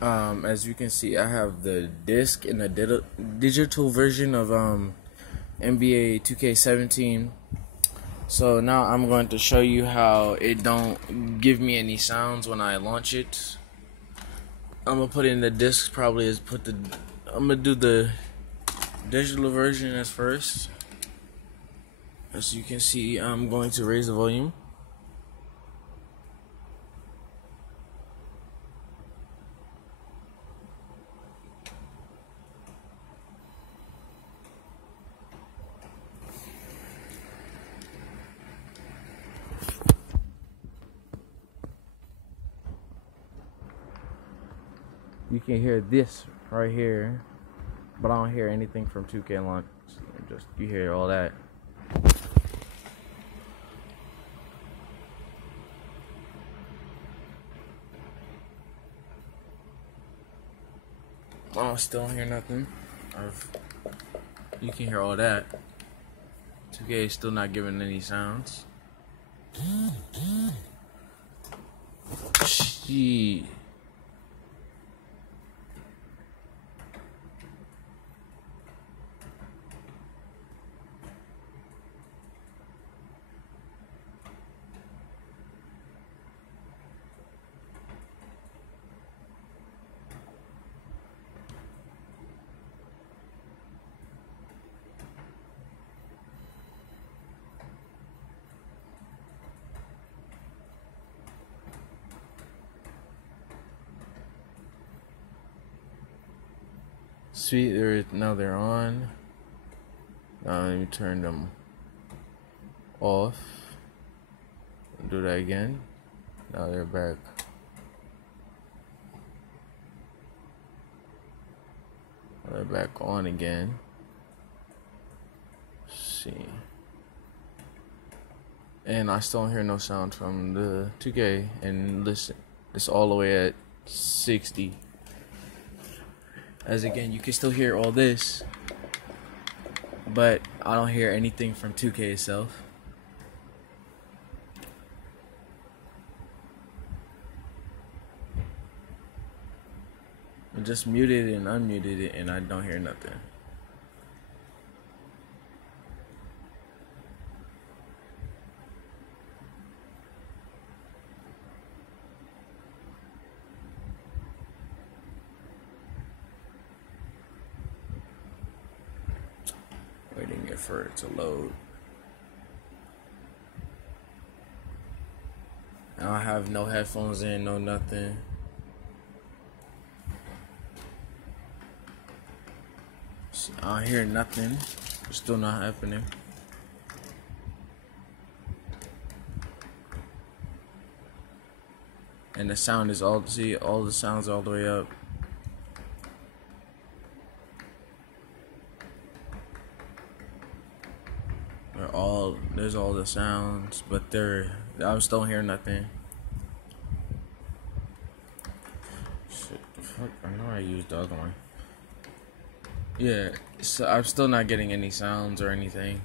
As you can see, I have the disc and the digital version of NBA 2K17. So now I'm going to show you how it don't give me any sounds when I launch it. I'm gonna put in the disc. I'm gonna do the digital version as first. As you can see, I'm going to raise the volume. You can hear this right here, but I don't hear anything from 2K launch. Just you hear all that. I still don't hear nothing. You can hear all that. 2K is still not giving any sounds. Shit. Sweet, now they're on. Now let me turn them off. Do that again. Now they're back. They're back on again. Let's see. And I still don't hear no sound from the 2K. And listen, it's all the way at 60. As again, you can still hear all this, but I don't hear anything from 2K itself. I just muted and unmuted it, and I don't hear nothing. Waiting for it to load. I don't have no headphones in, no nothing. I don't hear nothing. It's still not happening. And the sound is all the sounds all the way up. There's all the sounds, but I'm still hearing nothing. Shit, the fuck? I know I used the other one. Yeah, so I'm still not getting any sounds or anything.